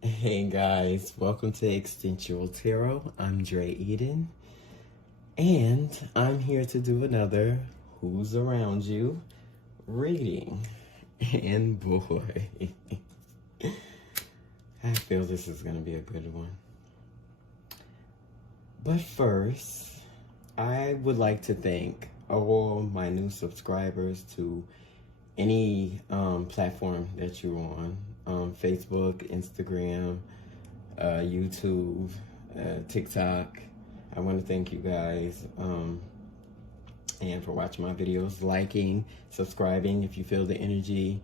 Hey guys, welcome to Extinctual Tarot. I'm Dre Eden, and I'm here to do another Who's Around You reading. And boy, I feel this is going to be a good one. But first, I would like to thank all my new subscribers to any platform that you're on. Facebook, Instagram, YouTube, TikTok. I want to thank you guys and for watching my videos, liking, subscribing. If you feel the energy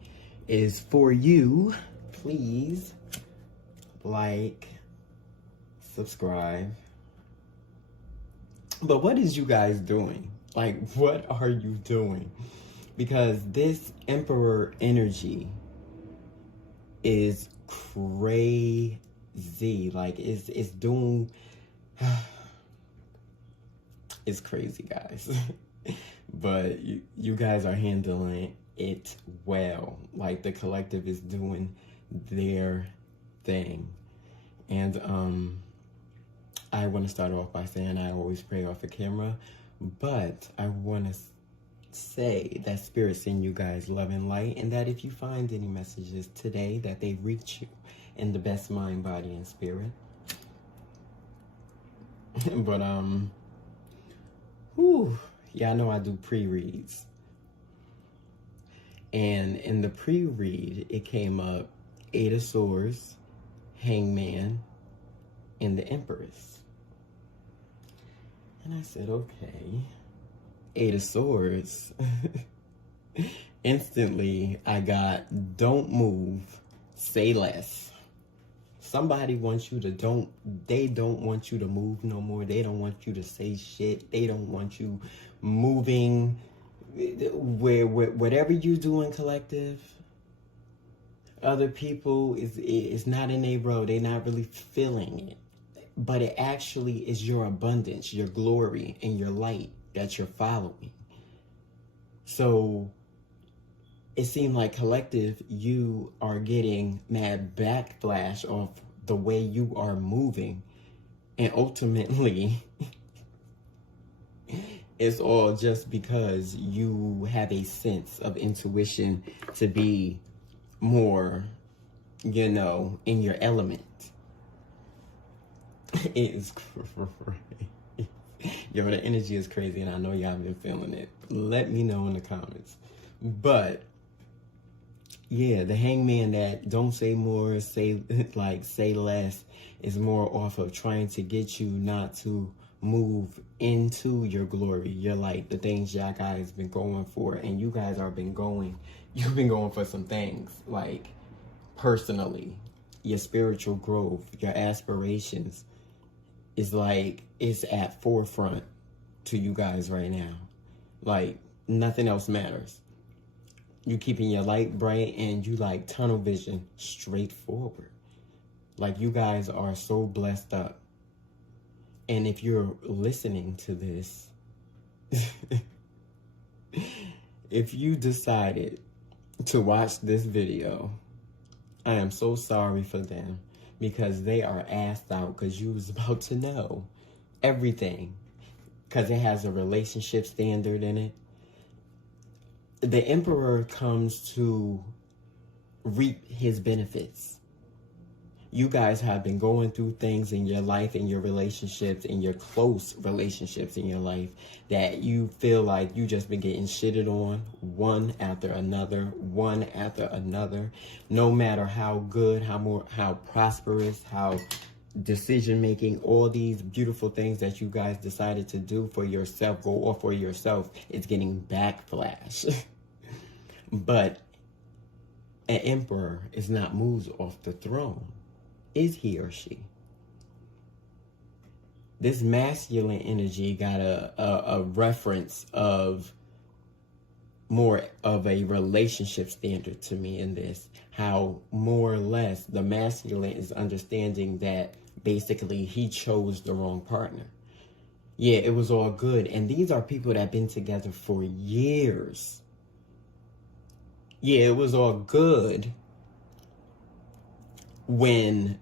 is for you, please like, subscribe. But what is you guys doing? Like, what are you doing? Because this Emperor energy is crazy. Like, it's doing it's crazy, guys. But you guys are handling it well. Like, the collective is doing their thing. And I want to start off by saying I always pray off the camera, but I want to say that Spirit send you guys love and light, and that if you find any messages today, that they reach you in the best mind, body, and spirit. But y'all know I do pre-reads, and in the pre-read it came up Eight of Swords, Hangman, and the Empress. And I said, okay, Eight of Swords. Instantly, I got, don't move, say less. Somebody wants you to they don't want you to move no more. They don't want you to say shit. They don't want you moving. Whatever you do in collective, other people is not in their road. They're not really feeling it. But it actually is your abundance, your glory, and your light that you're following. So it seemed like collective, you are getting mad backflash of the way you are moving. And ultimately, it's all just because you have a sense of intuition to be more, in your element. It is crazy. Yo, the energy is crazy, and I know y'all been feeling it. Let me know in the comments. But yeah, the Hangman, that don't say more, say less, is more off of trying to get you not to move into your glory, your light, the things y'all guys been going for. And you guys you've been going for some things, like personally, your spiritual growth, your aspirations is like, it's at forefront to you guys right now. Like, nothing else matters. You keeping your light bright, and you like tunnel vision straight forward. Like, you guys are so blessed up. And if you're listening to this, if you decided to watch this video, I am so sorry for them, because they are assed out, because you was about to know everything, because it has a relationship standard in it. The Emperor comes to reap his benefits. You guys have been going through things in your life, in your relationships, in your close relationships in your life, that you feel like you just been getting shitted on one after another. No matter how good, how prosperous, how decision-making, all these beautiful things that you guys decided to do for yourself, go off for yourself, it's getting backflash. But an emperor is not moved off the throne. Is he or she? This masculine energy got a reference of more of a relationship standard to me in this. How more or less the masculine is understanding that basically he chose the wrong partner. Yeah, it was all good. And these are people that have been together for years. Yeah, it was all good when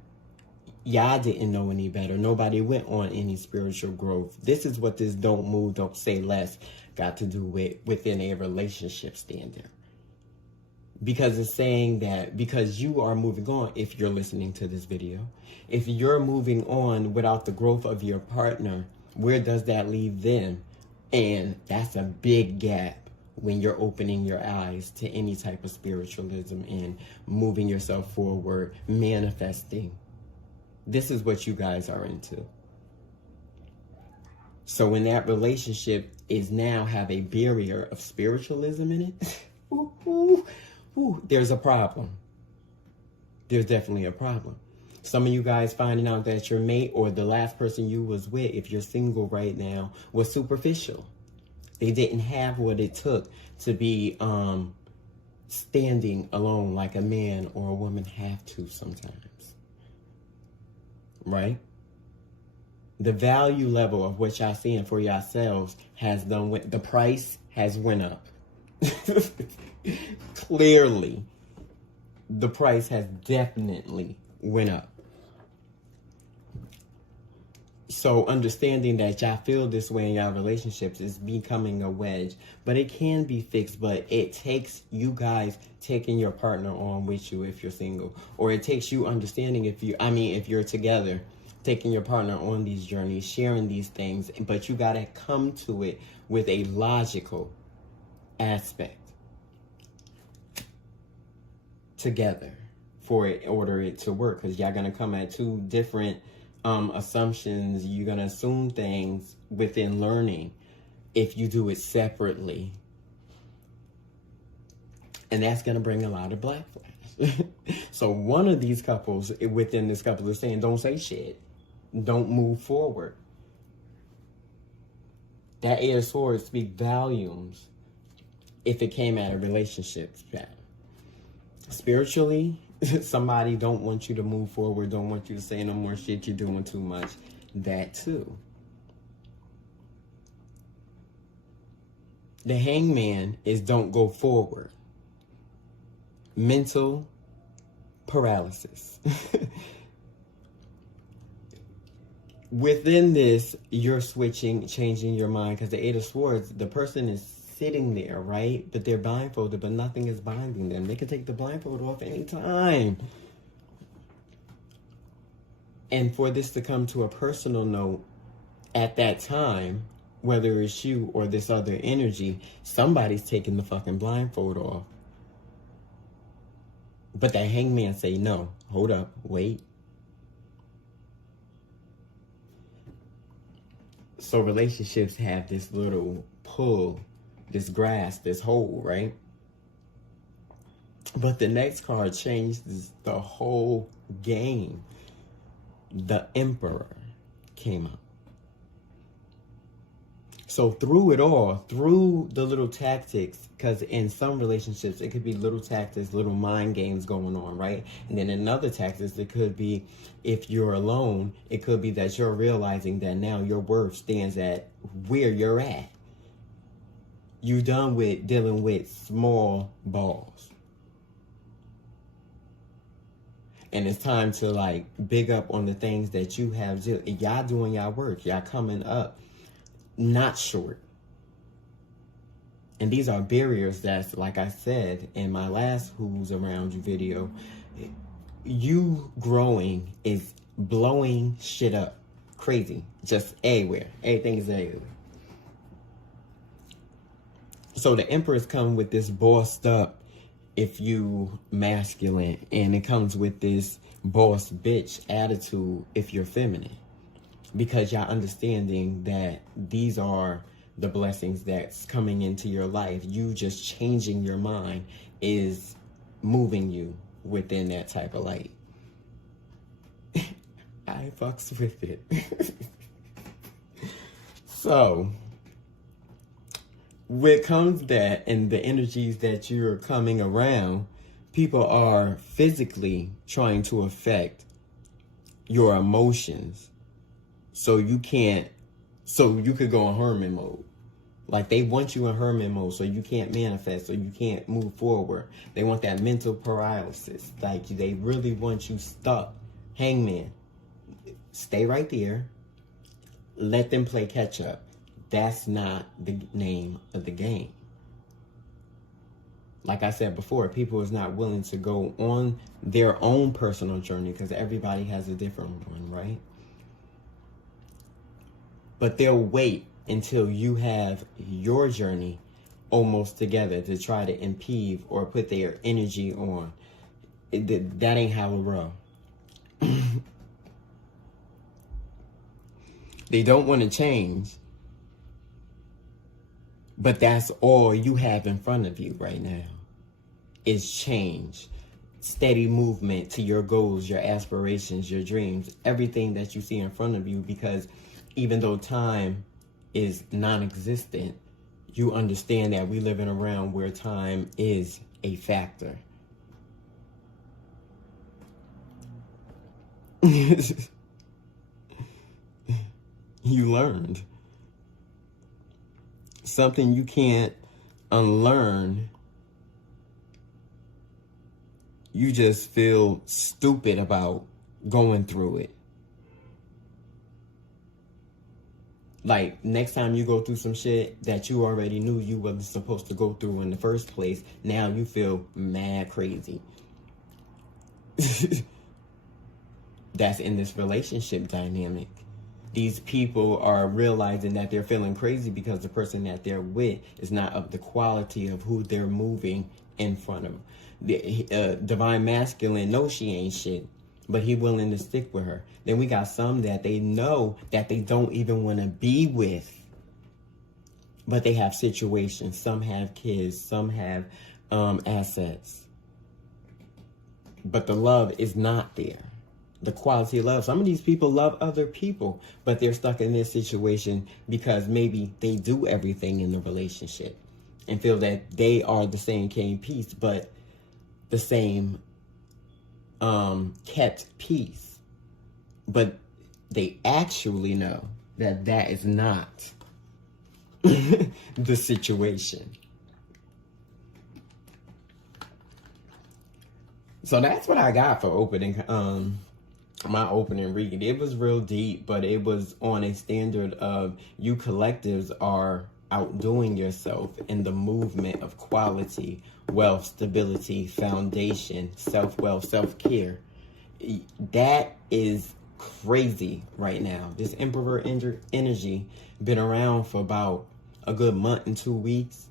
Y'all didn't know any better. Nobody went on any spiritual growth. This is what this don't move, don't say less got to do with within a relationship standard. Because it's saying that because you are moving on, if you're listening to this video, if you're moving on without the growth of your partner, where does that leave them? And that's a big gap when you're opening your eyes to any type of spiritualism and moving yourself forward, manifesting. This is what you guys are into. So when that relationship is now have a barrier of spiritualism in it, there's a problem. There's definitely a problem. Some of you guys finding out that your mate or the last person you was with, if you're single right now, was superficial. They didn't have what it took to be standing alone like a man or a woman have to sometimes. Right? The value level of what y'all seeing for yourselves has the price has went up. Clearly, the price has definitely went up. So understanding that y'all feel this way in y'all relationships is becoming a wedge. But it can be fixed, but it takes you guys taking your partner on with you if you're single. Or it takes you understanding if you're together, taking your partner on these journeys, sharing these things. But you gotta come to it with a logical aspect together for it, order it to work, because y'all gonna come at two different assumptions. You're gonna assume things within learning if you do it separately, and that's gonna bring a lot of black flash. So one of these couples within this couple is saying, don't say shit, don't move forward. That Eight of Swords speak volumes if it came at a relationship pattern. Spiritually, somebody don't want you to move forward, don't want you to say no more shit, you're doing too much. That too. The Hangman is don't go forward. Mental paralysis. Within this, you're switching, changing your mind, because the Eight of Swords, the person is sitting there, right? But they're blindfolded, but nothing is binding them. They can take the blindfold off anytime. And for this to come to a personal note at that time, whether it's you or this other energy, somebody's taking the fucking blindfold off. But that Hangman say, no, hold up, wait. So relationships have this little pull, this grasp, this hold, right? But the next card changes the whole game. The Emperor came up. So through it all, through the little tactics, because in some relationships, it could be little tactics, little mind games going on, right? And then in other tactics, it could be, if you're alone, it could be that you're realizing that now your worth stands at where you're at. You're done with dealing with small balls. And it's time to like big up on the things that you have. Y'all doing y'all work. Y'all coming up. Not short. And these are barriers that's, like I said in my last Who's Around You video, you growing is blowing shit up. Crazy. Just everywhere. Everything is everywhere. So the Emperors come with this bossed up, if you masculine, and it comes with this boss bitch attitude if you're feminine. Because y'all understanding that these are the blessings that's coming into your life. You just changing your mind is moving you within that type of light. I fucks with it. So, when it comes that and the energies that you're coming around, people are physically trying to affect your emotions. So you could go in hermit mode. Like they want you in hermit mode so you can't manifest, so you can't move forward. They want that mental paralysis. Like they really want you stuck. Hangman. Stay right there. Let them play catch up. That's not the name of the game. Like I said before, people is not willing to go on their own personal journey because everybody has a different one, right? But they'll wait until you have your journey almost together to try to impede or put their energy on. That ain't how it roll. They don't want to change, but that's all you have in front of you right now is change, steady movement to your goals, your aspirations, your dreams, everything that you see in front of you, because even though time is non-existent, you understand that we live in a realm where time is a factor. You learned something you can't unlearn. You just feel stupid about going through it. Like, next time you go through some shit that you already knew you wasn't supposed to go through in the first place, now you feel mad crazy. That's in this relationship dynamic. These people are realizing that they're feeling crazy because the person that they're with is not of the quality of who they're moving in front of. The divine masculine knows she ain't shit, but he willing to stick with her. Then we got some that they know that they don't even want to be with, but they have situations. Some have kids, some have assets, but the love is not there. The quality of love. Some of these people love other people, but they're stuck in this situation because maybe they do everything in the relationship and feel that they are the same king piece, but the same kept peace. But they actually know that that is not the situation. So that's what I got for opening my opening read. It was real deep, but it was on a standard of you collectives are outdoing yourself in the movement of quality, wealth, stability, foundation, self-wealth, self-care. That is crazy right now. This Emperor energy been around for about a good month and 2 weeks.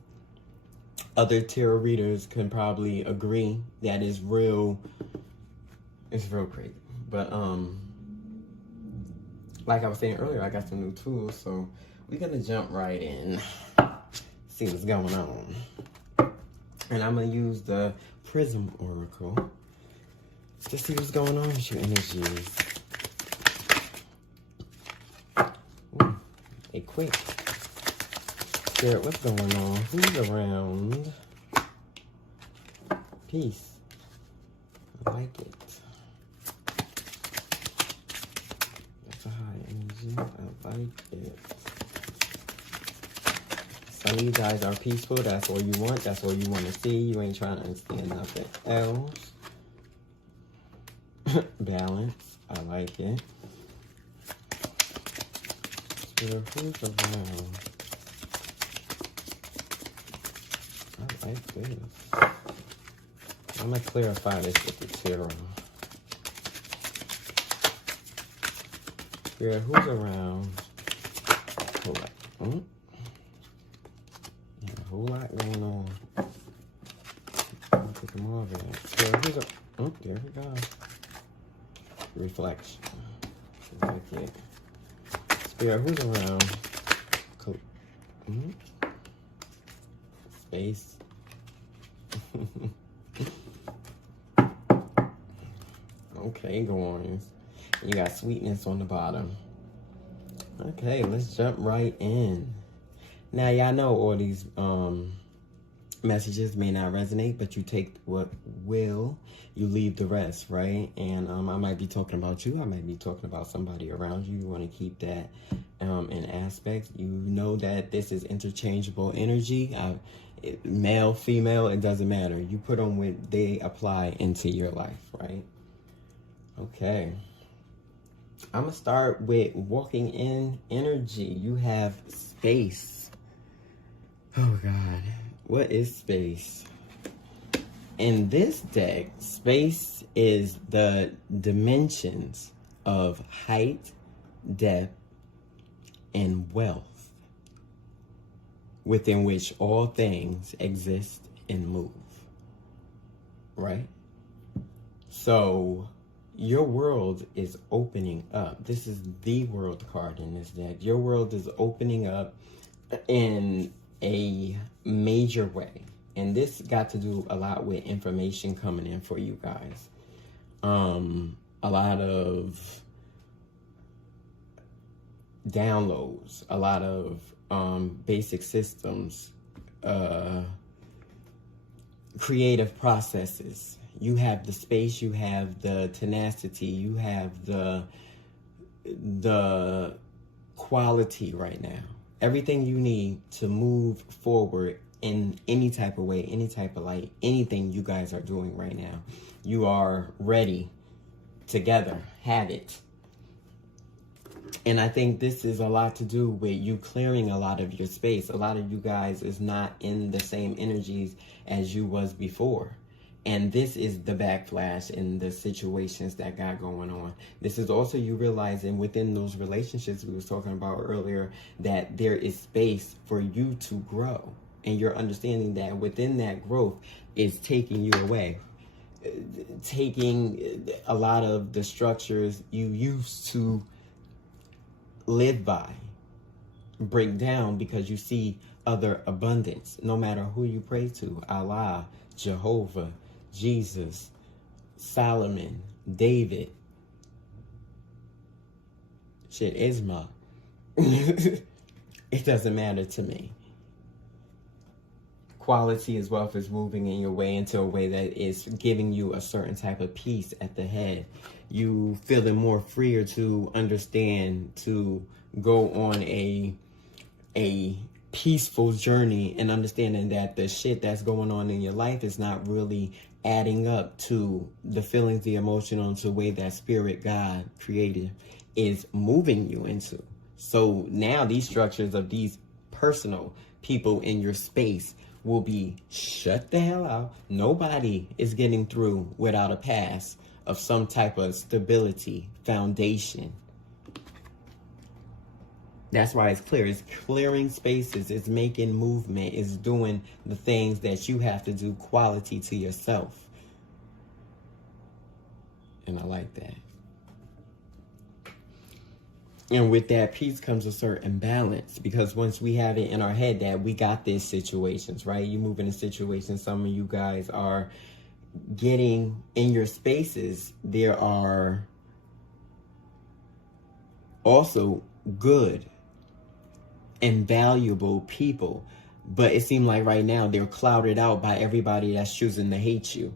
Other tarot readers can probably agree that it's real crazy. But like I was saying earlier, I got some new tools, so we're gonna jump right in, see what's going on. And I'm gonna use the Prism Oracle to see what's going on with your energies. Ooh, a quick. Spirit, what's going on? Who's around? Peace. I like it. That's a high energy. I like it. Some of you guys are peaceful. That's all you want. That's all you want to see. You ain't trying to understand nothing else. Balance. I like it. Spirit, who's around? I like this. I'm going to clarify this with the tarot. Spirit, who's around? Hold up. Yeah, a whole lot going on. I'll take more of it. Spirit, who's around? There we go. Reflection. I like it. Spirit, who's around? Cool. Space. Okay, Gorns. You got sweetness on the bottom. Okay, let's jump right in. Now, y'all know all these messages may not resonate, but you take what will, you leave the rest, right? And I might be talking about you. I might be talking about somebody around you. You want to keep that in aspect. You know that this is interchangeable energy. Male, female, it doesn't matter. You put on what they apply into your life, right? Okay. I'm going to start with walking in energy. You have space. Oh, God. What is space? In this deck, space is the dimensions of height, depth, and wealth, within which all things exist and move. Right? So your world is opening up. This is the world card in this deck. Your world is opening up in a major way. And this got to do a lot with information coming in for you guys. A lot of downloads, a lot of basic systems, creative processes. You have the space, you have the tenacity, you have the quality right now. Everything you need to move forward in any type of way, any type of light, anything you guys are doing right now. You are ready, together, have it. And I think this is a lot to do with you clearing a lot of your space. A lot of you guys is not in the same energies as you was before. And this is the backflash in the situations that got going on. This is also you realizing within those relationships we was talking about earlier that there is space for you to grow. And you're understanding that within that growth is taking you away. Taking a lot of the structures you used to live by, break down, because you see other abundance. No matter who you pray to, Allah, Jehovah, Jesus, Solomon, David, shit, Isma. It doesn't matter to me. Quality as wealth is moving in your way into a way that is giving you a certain type of peace at the head. You feeling more freer to understand, to go on a peaceful journey, and understanding that the shit that's going on in your life is not really adding up to the feelings, the emotional, to the way that spirit God created is moving you into. So now these structures of these personal people in your space will be shut the hell out. Nobody is getting through without a pass of some type of stability, foundation. That's why it's clear. It's clearing spaces. It's making movement. It's doing the things that you have to do, quality to yourself. And I like that. And with that peace comes a certain balance, because once we have it in our head that we got these situations, right? You move into situations, some of you guys are getting in your spaces. There are also good and valuable people, but it seems like right now they're clouded out by everybody that's choosing to hate you.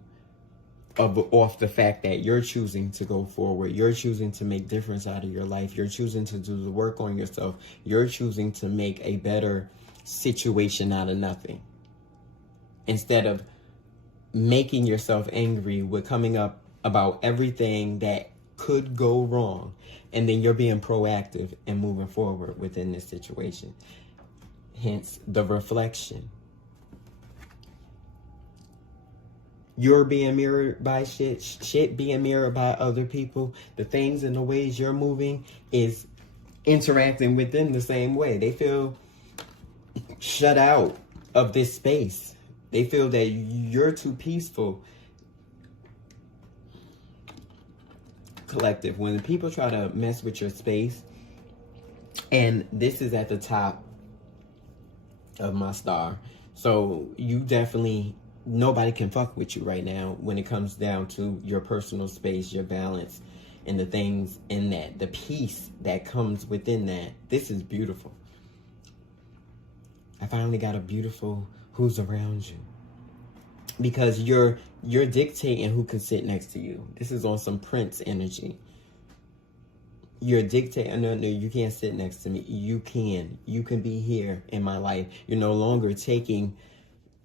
Off the fact that you're choosing to go forward, you're choosing to make difference out of your life, you're choosing to do the work on yourself, you're choosing to make a better situation out of nothing. Instead of making yourself angry with coming up about everything that could go wrong, and then you're being proactive and moving forward within this situation. Hence the reflection. You're being mirrored by shit being mirrored by other people. The things and the ways you're moving is interacting with them the same way. They feel shut out of this space. They feel that you're too peaceful. Collective. When people try to mess with your space, and this is at the top of my star, so you definitely, nobody can fuck with you right now when it comes down to your personal space, your balance, and the things in that, the peace that comes within that. This is beautiful. I finally got a beautiful who's around you, because you're dictating who can sit next to you. This is on some Prince energy. You're dictating, no, you can't sit next to me. You can be here in my life. You're no longer taking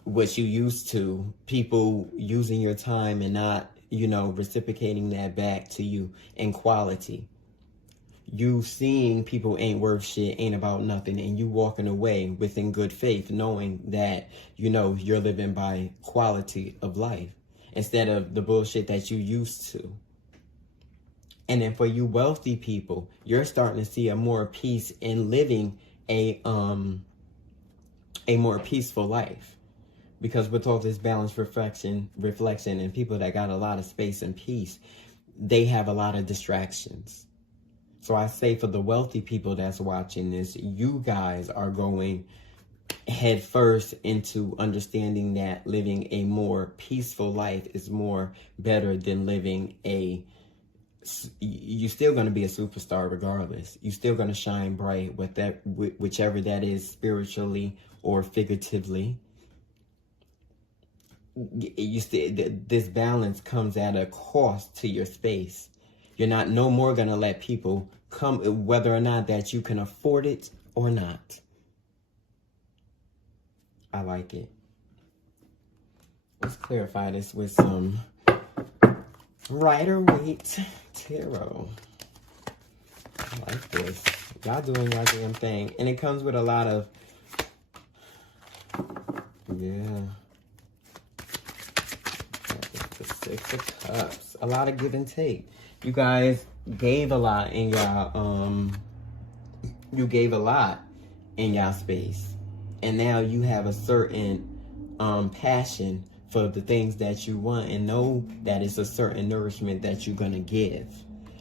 what you used to, people using your time and not, reciprocating that back to you in quality. you seeing people ain't worth shit, ain't about nothing, and you walking away within good faith, knowing that, you're living by quality of life instead of the bullshit that you used to. And then for you wealthy people, you're starting to see a more peace in living a more peaceful life. Because with all this balanced reflection, and people that got a lot of space and peace, they have a lot of distractions. So I say for the wealthy people that's watching this, you guys are going head first into understanding that living a more peaceful life is more better than living you're still going to be a superstar regardless. You're still going to shine bright with that, whichever that is, spiritually or figuratively. This balance comes at a cost to your space. You're not no more going to let people come, whether or not that you can afford it or not. I like it. Let's clarify this with some Rider-Waite Tarot. I like this. Y'all doing y'all damn thing. And it comes with a lot of, the Six of Cups. A lot of give and take. You guys gave a lot in y'all, you gave a lot in y'all space. And now you have a certain passion for the things that you want, and know that it's a certain nourishment that you're going to give.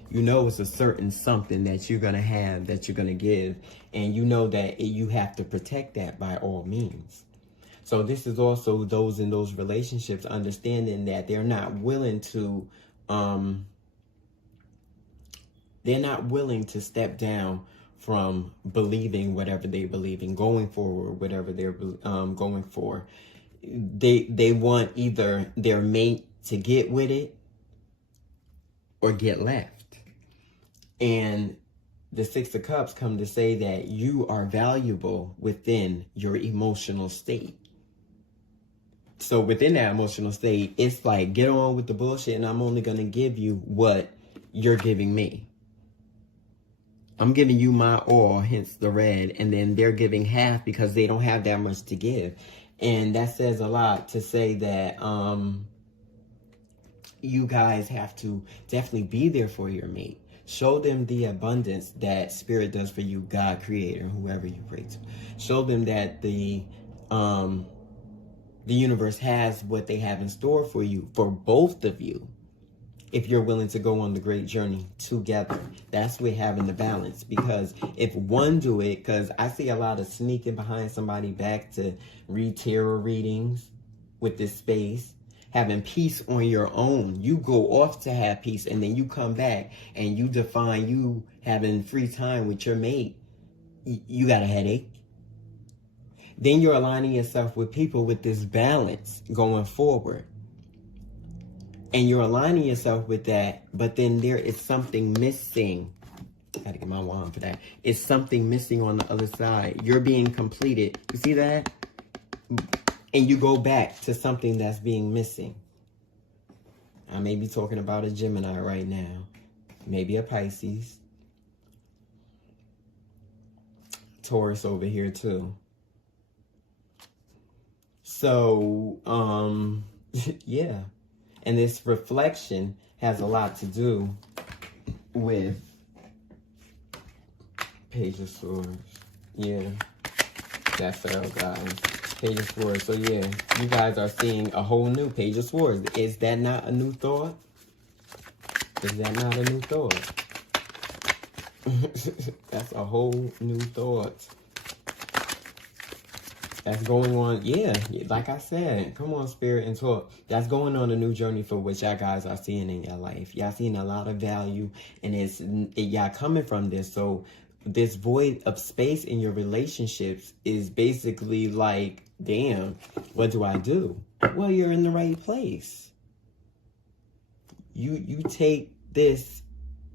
It's a certain something that you're going to have, that you're going to give. And you know that you have to protect that by all means. So this is also those in those relationships understanding that they're not willing to step down from believing whatever they believe in, going forward, whatever they're going for. They want either their mate to get with it or get left. And the Six of Cups come to say that you are valuable within your emotional state. So within that emotional state, it's like, get on with the bullshit, and I'm only going to give you what you're giving me. I'm giving you my all, hence the red, and then they're giving half because they don't have that much to give. And that says a lot to say that you guys have to definitely be there for your mate. Show them the abundance that Spirit does for you, God, Creator, whoever you pray to. Show them that the universe has what they have in store for you, for both of you, if you're willing to go on the great journey together. That's where having the balance. Because if one do it, because I see a lot of sneaking behind somebody back to read tarot readings with this space, having peace on your own. You go off to have peace, and then you come back and you define you having free time with your mate. You got a headache. Then you're aligning yourself with people with this balance going forward. And you're aligning yourself with that, but then there is something missing. I gotta get my wand for that. It's something missing on the other side. You're being completed. You see that? And you go back to something that's being missing. I may be talking about a Gemini right now. Maybe a Pisces. Taurus over here too. So, yeah. And this reflection has a lot to do with Page of Swords. Yeah, that's all, guys. Page of Swords. So yeah, you guys are seeing a whole new Page of Swords. Is that not a new thought? Is that not a new thought? That's a whole new thought. That's going on, yeah, like I said, come on, Spirit, and talk. That's going on a new journey for what y'all guys are seeing in your life. Y'all seeing a lot of value, and y'all coming from this. So this void of space in your relationships is basically like, damn, what do I do? Well, you're in the right place. You take this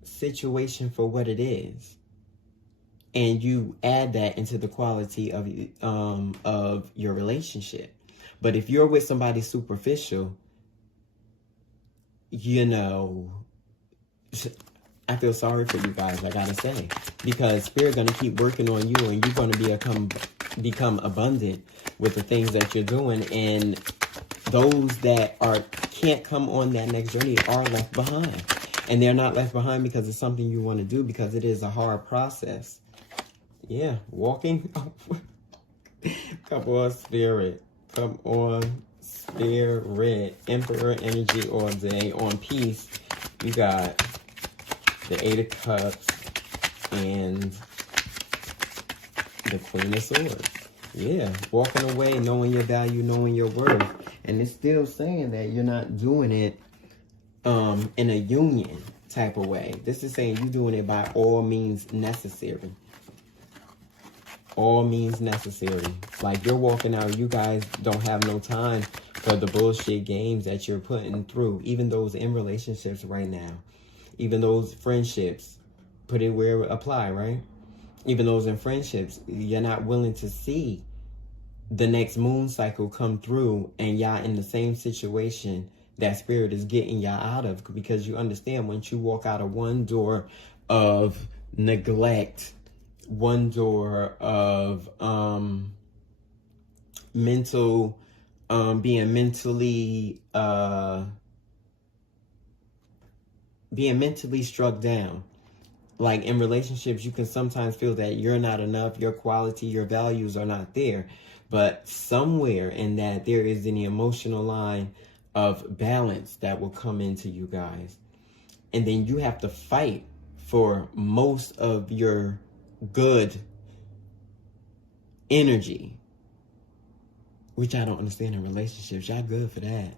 situation for what it is. And you add that into the quality of your relationship. But if you're with somebody superficial, I feel sorry for you guys, I gotta say, because Spirit gonna keep working on you, and you're gonna become abundant with the things that you're doing, and those that can't come on that next journey are left behind. And they're not left behind because it's something you want to do, because it is a hard process. Yeah, walking. Come on, Spirit. Come on, Spirit. Emperor energy all day. On peace, you got the 8 of Cups and the Queen of Swords. Yeah, walking away, knowing your value, knowing your worth. And it's still saying that you're not doing it in a union type of way. This is saying you're doing it by all means necessary. All means necessary. Like, you're walking out, you guys don't have no time for the bullshit games that you're putting through. Even those in relationships right now. Even those friendships. Put it where it apply, right? Even those in friendships, you're not willing to see the next moon cycle come through and y'all in the same situation that Spirit is getting y'all out of, because you understand, once you walk out of one door of neglect, one door of being mentally struck down. Like, in relationships, you can sometimes feel that you're not enough, your quality, your values are not there. But somewhere in that, there is an emotional line of balance that will come into you guys. And then you have to fight for most of your good energy, which I don't understand in relationships. Y'all good for that.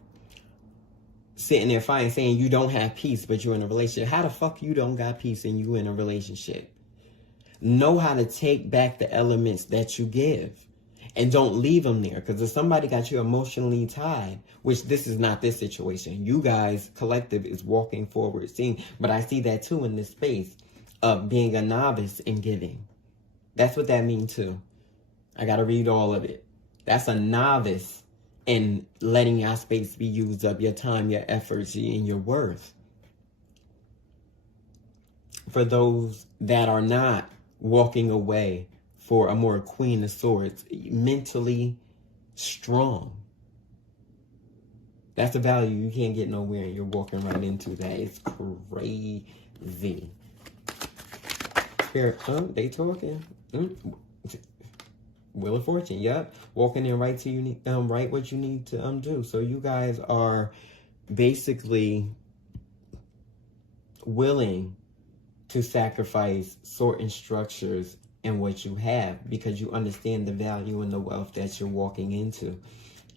Sitting there fighting, saying you don't have peace, but you're in a relationship. How the fuck you don't got peace and you in a relationship? Know how to take back the elements that you give. And don't leave them there. Because if somebody got you emotionally tied, which this is not this situation. You guys, collective, is walking forward, seeing. But I see that too in this space of being a novice in giving. That's what that means too. I got to read all of it. That's a novice in letting your space be used up, your time, your efforts, and your worth. For those that are not walking away for a more Queen of Swords, mentally strong. That's a value you can't get nowhere, and you're walking right into that. It's crazy. Spirit, they talking. Wheel of Fortune, yep. Walking in right to you, right what you need to do. So you guys are basically willing to sacrifice certain structures and what you have, because you understand the value and the wealth that you're walking into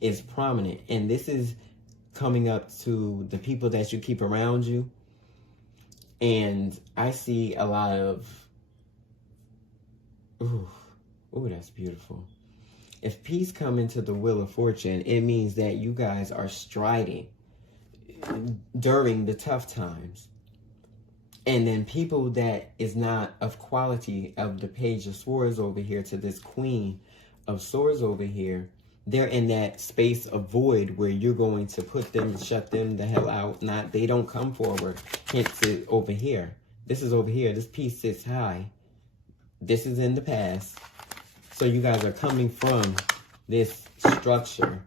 is prominent. And this is coming up to the people that you keep around you. And I see a lot of, ooh, that's beautiful. If peace come into the Wheel of Fortune, it means that you guys are striding during the tough times. And then people that is not of quality of the Page of Swords over here to this Queen of Swords over here, they're in that space of void where you're going to put them, shut them the hell out. Not, they don't come forward. Hence it over here. This is over here. This piece sits high. This is in the past. So you guys are coming from this structure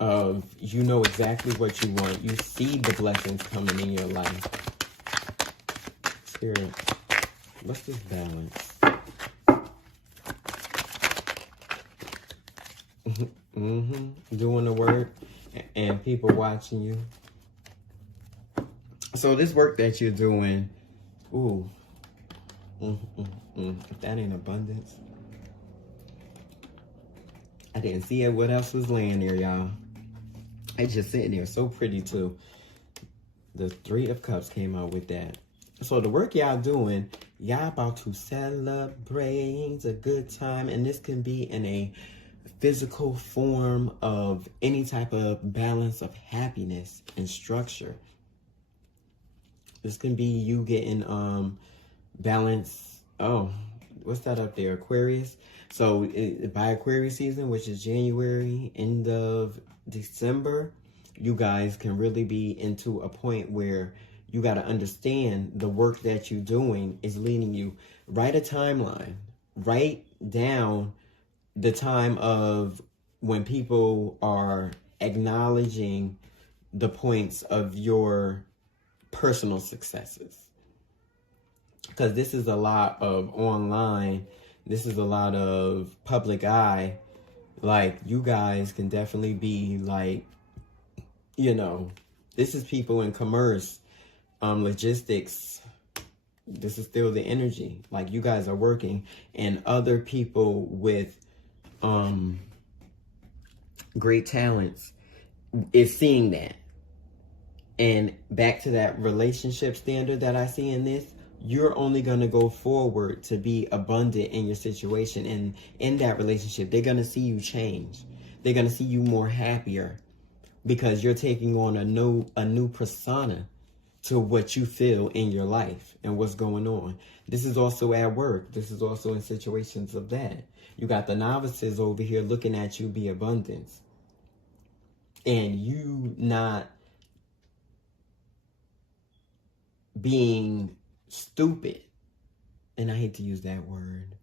of, you know exactly what you want. You see the blessings coming in your life. Spirit, what's this balance? Doing the work and people watching you. So this work that you're doing, ooh, if that ain't abundance. I didn't see it. What else was laying there, y'all? It's just sitting there, so pretty too. The 3 of Cups came out with that. So the work y'all doing, y'all about to celebrate a good time. And this can be in a physical form of any type of balance of happiness and structure. This can be you getting balance. Oh, what's that up there? Aquarius. So by Aquarius season, which is January, end of December, you guys can really be into a point where you got to understand the work that you're doing is leading you. Write a timeline. Write down the time of when people are acknowledging the points of your personal successes. Because this is a lot of online, this is a lot of public eye. Like, you guys can definitely be like, you know, this is people in commerce, logistics. This is still the energy. Like, you guys are working, and other people with great talents is seeing that. And back to that relationship standard that I see in this, you're only going to go forward to be abundant in your situation. And in that relationship, they're going to see you change. They're going to see you more happier because you're taking on a new persona to what you feel in your life and what's going on. This is also at work. This is also in situations of that. You got the novices over here looking at you be abundance. And you not being stupid. And I hate to use that word,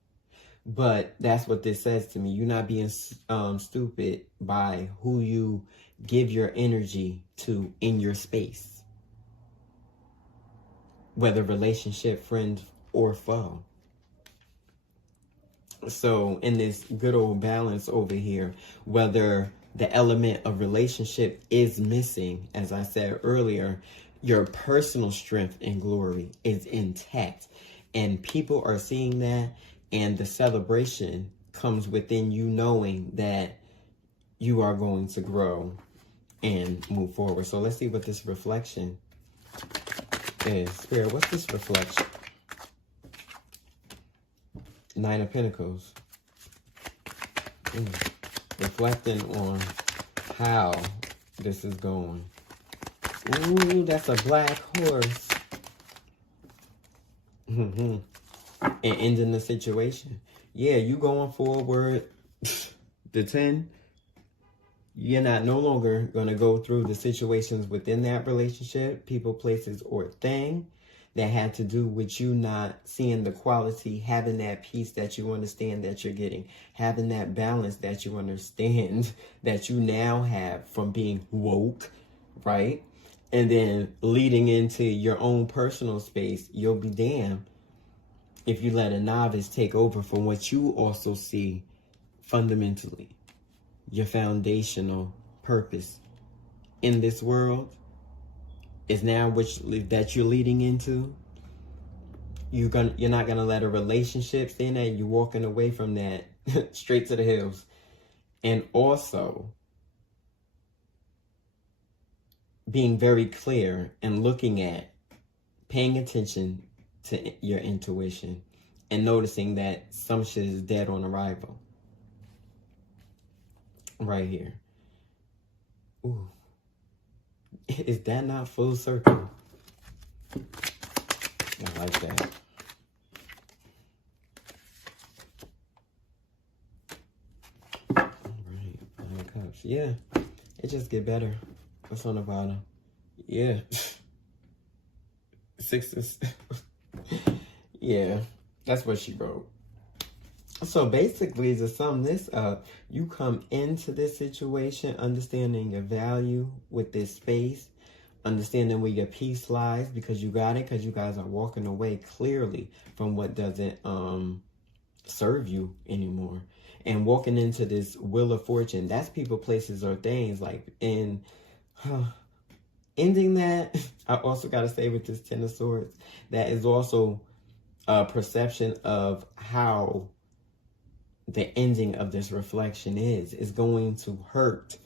but that's what this says to me. You're not being stupid by who you give your energy to in your space, whether relationship, friend, or foe. So in this good old balance over here, whether the element of relationship is missing, as I said earlier, your personal strength and glory is intact. And people are seeing that, and the celebration comes within you knowing that you are going to grow and move forward. So let's see what this reflection is. Spirit, what's this reflection? Nine of Pentacles. Reflecting on how this is going. Ooh, that's a black horse. And ending the situation. Yeah, you going forward. The 10. You're no longer going to go through the situations within that relationship, people, places, or thing that had to do with you not seeing the quality, having that peace that you understand that you're getting, having that balance that you understand that you now have from being woke, right? And then leading into your own personal space. You'll be damned if you let a novice take over from what you also see fundamentally. Your foundational purpose in this world is now that you're leading into. You're not gonna let a relationship stand there. You're walking away from that straight to the hills. And also being very clear and looking at, paying attention to your intuition and noticing that some shit is dead on arrival. Right here. Ooh. Is that not full circle? I like that. All right. 9 of Cups. Yeah. It just get better. What's on the bottom? Yeah. 6. Yeah. That's what she wrote. So basically, to sum this up, you come into this situation understanding your value with this space, understanding where your peace lies because you got it, because you guys are walking away clearly from what doesn't serve you anymore. And walking into this Wheel of Fortune, that's people, places, or things. Like, in ending that, I also got to say with this 10 of Swords, that is also a perception of how the ending of this reflection is going to hurt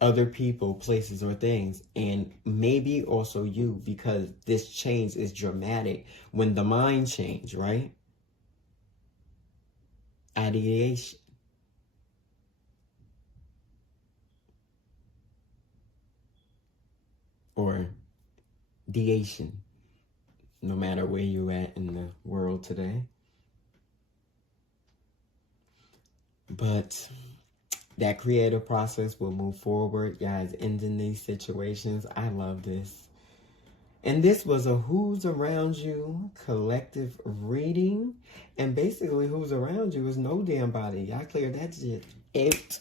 other people, places, or things, and maybe also you, because this change is dramatic. When the mind change, right? Ideation. Or deation, no matter where you're at in the world today. But that creative process will move forward, guys, ending these situations. I love this. And this was a Who's Around You collective reading. And basically, who's around you is no damn body. Y'all clear that shit. It's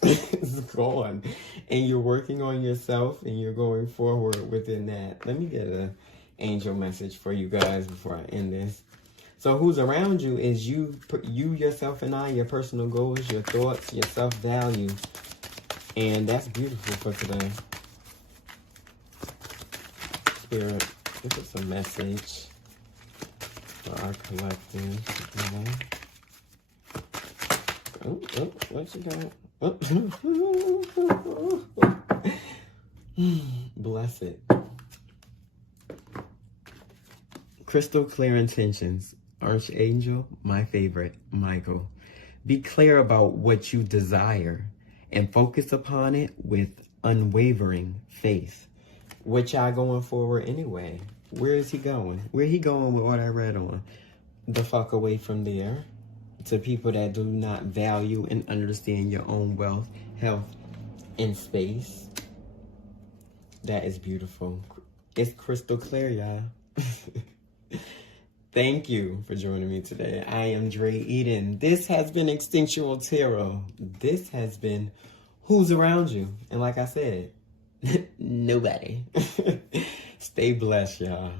gone. And you're working on yourself and you're going forward within that. Let me get an angel message for you guys before I end this. So who's around you is you, yourself, and I, your personal goals, your thoughts, your self-value. And that's beautiful for today. Spirit, give us a message for our collective. Oh, what you got? Bless it. Crystal clear intentions. Archangel, my favorite, Michael. Be clear about what you desire and focus upon it with unwavering faith. What y'all going forward anyway? Where is he going? Where he going with what I read on? The fuck away from there. To people that do not value and understand your own wealth, health, and space. That is beautiful. It's crystal clear, y'all. Thank you for joining me today. I am Dre Eden. This has been Instinctual Tarot. This has been Who's Around You. And like I said, nobody. Stay blessed, y'all.